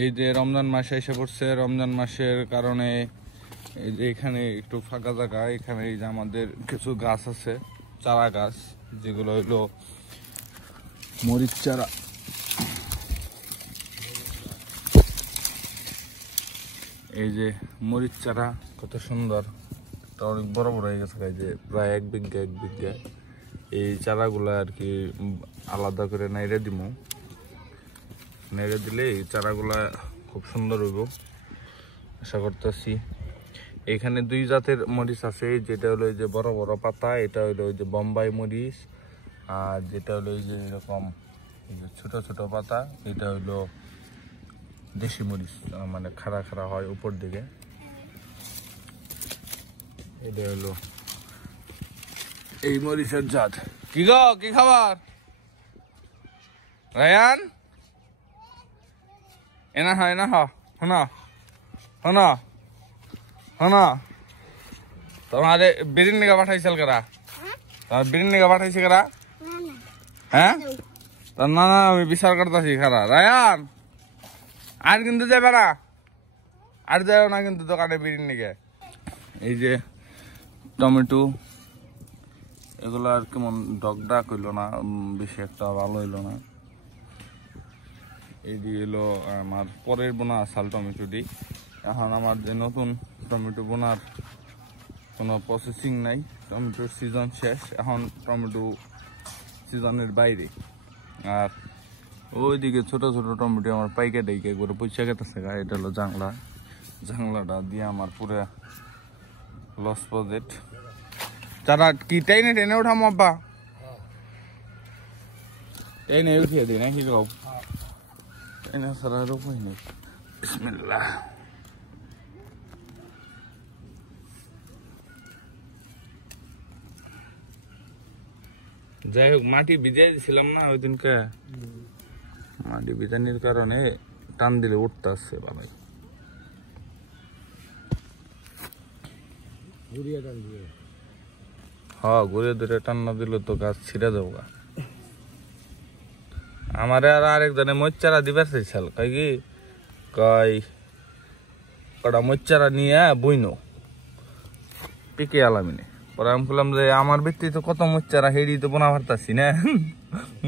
এই যে রমজান মাস এসে পড়ছে, রমজান মাসের কারণে এই যে এখানে একটু ফাঁকা জায়গা, এখানে এই যে আমাদের কিছু গাছ আছে, চারা গাছ, যেগুলো হইলো মরিচ চারা। এই যে মরিচ চারা কত সুন্দর, অনেক বড় বড় হয়ে গেছে, এই যে প্রায় 1 বিঘা। এই চারাগুলা আর কি আলাদা করে নাইড়ে দিব, নেড়ে দিলে এই চারাগুলা খুব সুন্দর হইব আশা করতেছি। এখানে 2 জাতের মরিচ আছে, যেটা হলো এই যে বড় বড় পাতা, এটা হলো ওই যে বোম্বাই মরিচ, আর যেটা হলো এই যে এরকম এই যে ছোট ছোট পাতা, এটা হলো দেশি মরিচ, মানে খাড়া খাড়া হয় উপর দিকে। এটা হলো এই মরিচের জাত। কি গো, কি খাবার রায়ান? এনা হয় না, শোনা শোনা শোনা, তোমার বিরিয়ানি নিগা পাঠাইছিল কারা? তোমার বিরিয়ানি নিগা পাঠাইছে কারা? হ্যাঁ, না না, আমি বিচার করতেছি খারা। রায়ান, আর কিন্তু যাবে না, আর যাও না কিন্তু দোকানে বিরিয়ানি নিগে। এই যে টমেটো, এগুলো আর কেমন ডগডাক হইলো না, বেশি একটা ভালো হইলো না। এই দিয়ে এলো আমার পরের বোনা শাল টমেটোটি। এখন আমার যে নতুন টমেটো বোনার কোনো প্রসেসিং নাই, টমেটোর সিজন শেষ, এখন টমেটো সিজনের বাইরে। আর ওইদিকে ছোট ছোট টমেটো আমার পাইকা ডাইকে করে পয়সা খেতেছে, এটা হলো জাংলা, জাংলাটা দিয়ে আমার পুরো লস প্রজেক্ট। চারা কি টেনে টেনে উঠাম আব্বা? টেনে উঠিয়ে দিই নাকি গো? টেনে ছাড়ার উপায় নেই। বিসমিল্লাহ। যাই হোক, মাটি ভিজাই দিছিলাম না ওই দিনকে, মাটি ভিজানির কারণে টান দিলে উঠতে আসছে ভালোই। হ্যাঁ, ঘুরে ধরে টান না দিলে তো গাছ ছিঁড়ে যাবো। আমারে আর আরেকজনে মরিচারা দিবার চাইছিল, কয় কি কয় কটা মরিচারা নিয়ে বইনো পিকে আলামিনে। পরে আমি বললাম যে আমার ব্যক্তি তো কত মরিচারা হেড়ি তো বোনা পারতাছি না,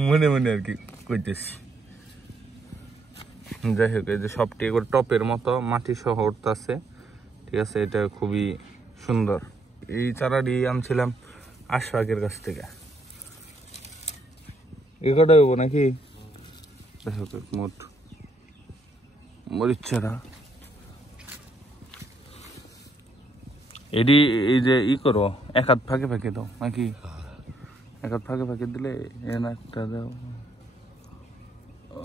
মনে মনে আর কি কইতেছি। যাই হোক, এই যে সবটি একবার টপের মতো মাটি সহ উঠতেছে, ঠিক আছে, এটা খুবই সুন্দর। এই চারাটি আনছিলাম আশফাকের কাছ থেকে। এ কটা হইব নাকি? যাই হোক, মোট মরিচ চারা এডি, এই যে ই করো, 1 হাত ফাঁকে ফাঁকে দাও নাকি? 1 হাত ফাঁকে ফাঁকে দিলে একটা দাও,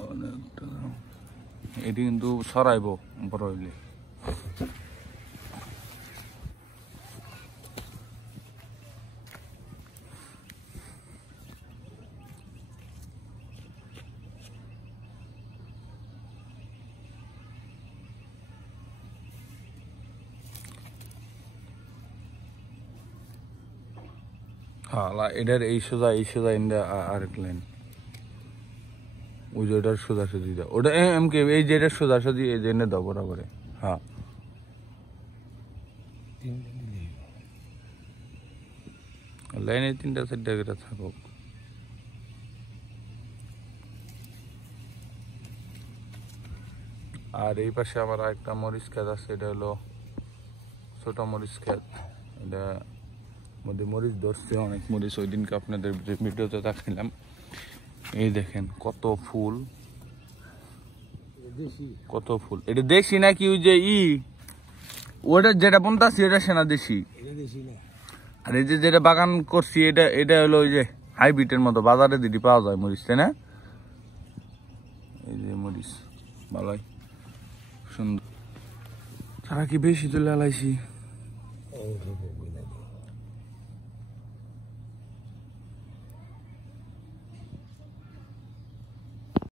অনেকটা দাও। এটি কিন্তু ছড়াইব বড় হইলে। হ্যাঁ, এটার এই সোজা ইন্ডিয়া আরেক লাইন, ওই যে ওটার সোজাসুজি দাও, ওটা এমকে এই যে এটার সোজাসুজি এই যে দাও বরাবরে। হ্যাঁ, লাইনে 3টা 4টা করে থাকুক। আর এই পাশে আমার একটা মরিচ ক্ষেত আছে, এটা হলো ছোট মরিচ ক্ষেত। এটা মধ্যে মরিচ ধরছে, অনেক মরিচ, ওই দিনকে আপনাদের ভিডিওতে দেখাইলাম। এই দেখেন কত ফুল, কত ফুল। এটা দেশি নাকি ওই যে ওটা যেটা বলতাছি ওটা সেনা দেশি? আর এই যে যেটা বাগান করছি এটা হলো ওই যে হাইব্রিডের মতো, বাজারে দিদি পাওয়া যায় মরিচ, তাই না? এই যে মরিচ ভালোই সুন্দর। তারা কি বেশি তুলে লাইছি?